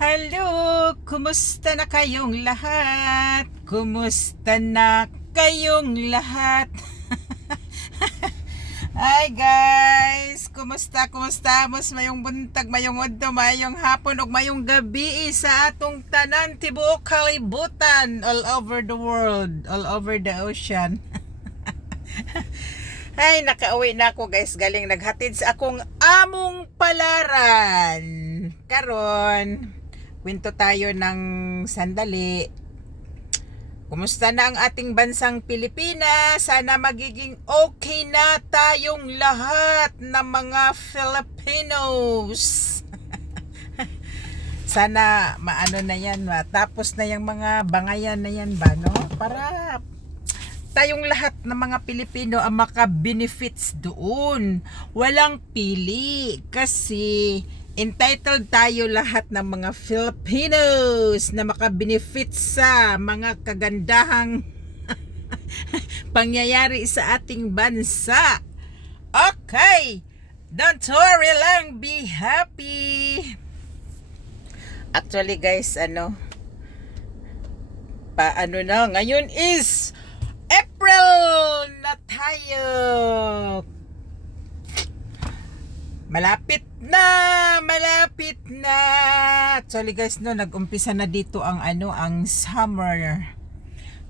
Hello! Kumusta na kayong lahat? Kumusta na kayong lahat? Hi guys! Kumusta? Kumusta? Mas mayong buntag, mayong udto, mayong hapon, ug mayong gabi sa atong tanan tibuok kalibutan all over the world, all over the ocean. Ay, nakauwi na ako guys. Galing naghatid sa akong among palaran. Karon, kwento tayo ng sandali. Kumusta na ang ating bansang Pilipinas? Sana magiging okay na tayong lahat ng mga Filipinos. Sana maano na yan, matapos na yung mga bangayan na yan ba, no? Para tayong lahat ng mga Pilipino ang maka-benefits doon. Walang pili kasi entitled tayo lahat ng mga Filipinos na maka-benefits sa mga kagandahang pangyayari sa ating bansa. Okay! Don't worry lang, be happy! Actually guys, ano, paano na, ngayon is April na tayo. Malapit na, malapit na. Actually guys, no, nag-umpisa na dito ang ano, ang summer.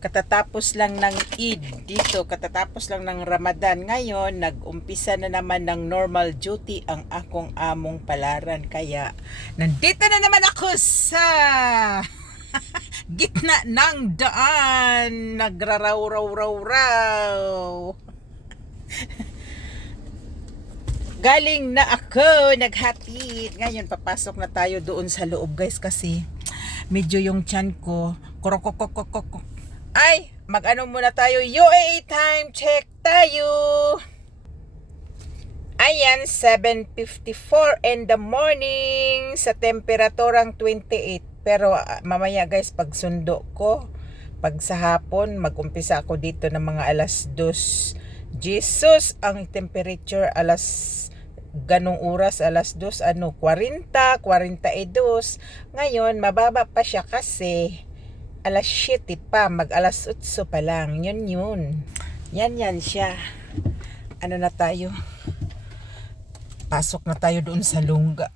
Katatapos lang ng Eid dito, katatapos lang ng Ramadan. Ngayon, nag-umpisa na naman ng normal duty ang akong among palaran. Kaya, nandito na naman ako sa gitna ng daan. Nagraraw-raw-raw-raw. Galing na ako, naghatid. Ngayon, papasok na tayo doon sa loob guys kasi medyo yung chan ko, korokokokokok. Ay, mag-ano muna tayo, UAE time check tayo. Ayan, 7.54 in the morning sa temperaturang 28. Pero ah, mamaya guys, pag sundo ko, pag sa hapon, mag-umpisa ako dito ng mga alas 2. Jesus, ang temperature alas ganong oras alas 2 ano 40 42 ngayon mababa pa siya kasi alas 7 pa mag alas 8 pa lang. Yun yun. Yan yan siya. Ano na tayo? Pasok na tayo doon sa lungga.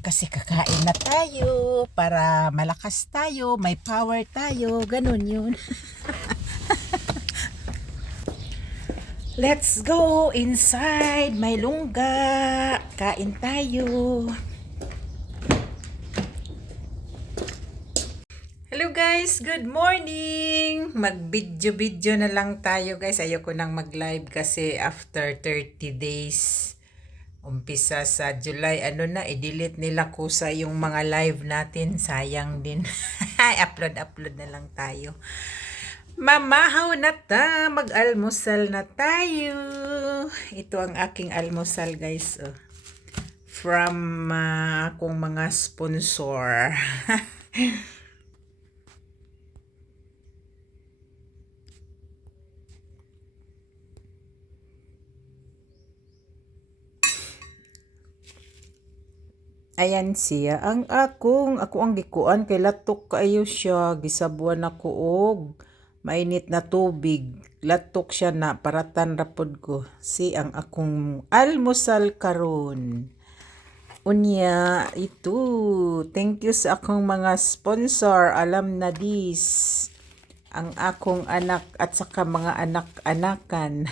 Kasi kakain na tayo para malakas tayo may power tayo ganun yun Let's go inside my lungga. Kain tayo. Hello guys, good morning. Mag-video-video na lang tayo guys. Ayoko nang mag-live kasi after 30 days umpisa sa July ano na i-delete nila ko sa yung mga live natin. Sayang din. upload upload na lang tayo. Mamahaw na ta, mag-almusal na tayo. Ito ang aking almusal guys. Oh. From uh, akong mga sponsor. Ayan siya. Ang akong, ako ang gikuan kay latok kaayo siya. Gisabuan ako og mainit na tubig. Latok siya na paratan rapod ko. Si ang akong almusal karon. Unya, ito. Thank you sa akong mga sponsor. Alam na dis. Ang akong anak at saka mga anak-anakan.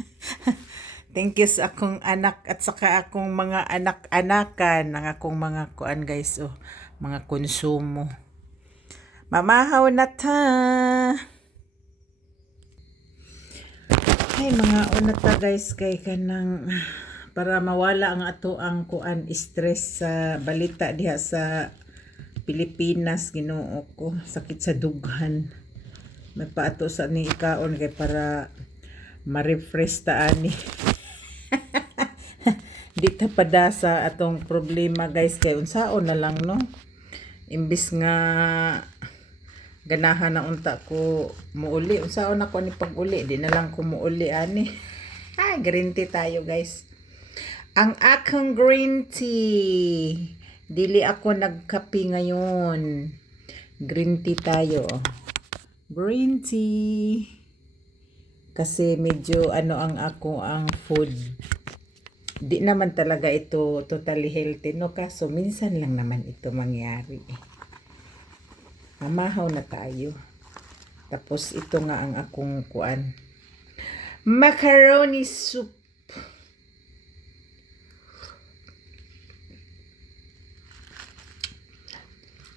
Thank you sa akong anak at saka akong mga anak-anakan. Ang akong mga kuan guys. Oh, mga konsumo. Mamahaw na ta. Ay, mga una ta guys kay kanang para mawala ang ato ang kuan stress sa balita diha sa Pilipinas Ginoo ko sakit sa dughan. May paato sa ni ikaon kay para ma-refresh ta ani. Di ta pada sa atong problema guys kay unsaon na lang no? Imbis nga ganahan na unta ko muuli unsaon ako ni pag-uli di na lang ko muuli ani ah green tea tayo guys ang akong green tea Dili ako nagkape ngayon. Green tea tayo. Green tea. Kasi medyo ano ang ako ang food. Di naman talaga ito totally healthy no kaso minsan lang naman ito mangyari. Mamahaw na tayo. Tapos ito nga ang akong kuan. Macaroni soup.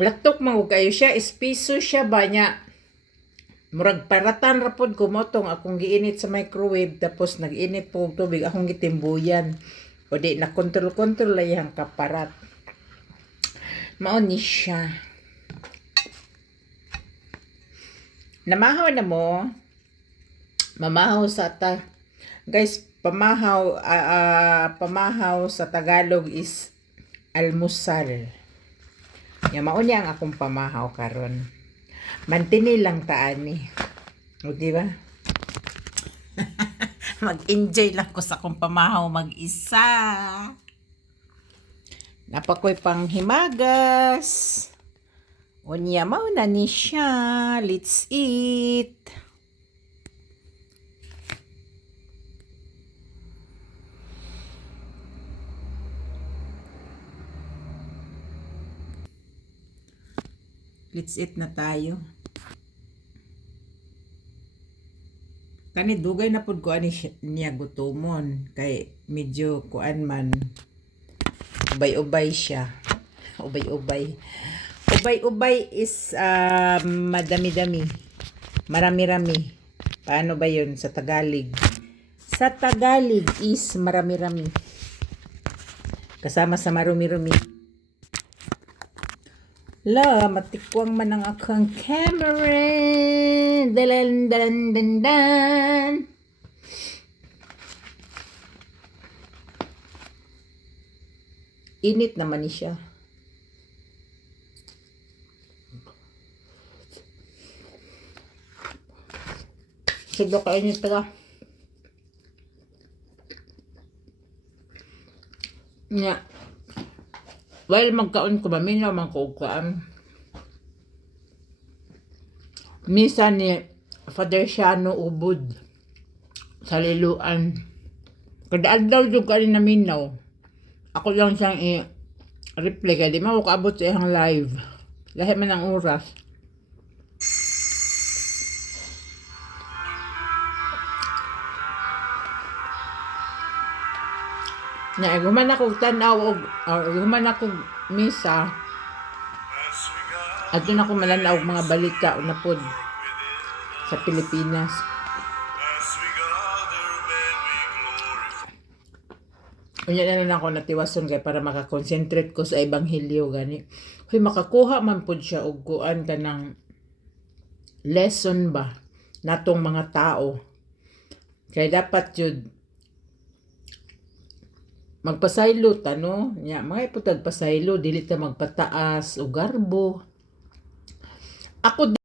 Laktok man ko kayo siya, espiso siya ba niya. Murag paratan rapod ko mo tong akong giinit sa microwave tapos nag-init po tubig akong gitimbuyan. O di na kontrol-kontrol lang yung kaparat. Mao ni siya. Namahaw na mo. Mamahaw sa ta. Guys, pamahaw ah, ah, pamahaw sa Tagalog is almusal. Ya mao ang akong pamahaw karon. Mantini lang taan ni. O di ba? Mag-enjoy lang ko sa akong pamahaw mag-isa. Napakoy pang himagas. Unya mao na ni siya. Let's eat. Let's eat na tayo. Kani dugay na pud ko ani niya gutomon kay medyo kuan man ubay-ubay siya. Ubay-ubay. Ubay-ubay is um, madami-dami. Marami-rami. Paano ba 'yun sa Tagalog? Sa Tagalog is marami-rami. Kasama sa marumi-rumi. La, matikwang man ang akong camera. Dalan, dalan, dan, dan. Init naman ni siya. Sige ka init pala. Nya. While magkaon ko ba, minaw man ko kuan. Misa ni Father Shano Ubud sa liluan. Kada adlaw jud ka na minaw. Ako lang siyang i-reply kaya di mo kaabot sa live. Lahi man ang oras. Nya, guman ako tanaw og or guman ako misa. At doon ako malanaw mga balita na pod sa Pilipinas. Unya na lang ako natiwason kay para makakonsentrate ko sa ebanghelyo gani. Huy makakuha man pud siya og kuan kanang lesson ba natong mga tao. Kay dapat yun magpasaylo ta no nya mga iputag pasaylo dili ta magpataas o garbo. Ako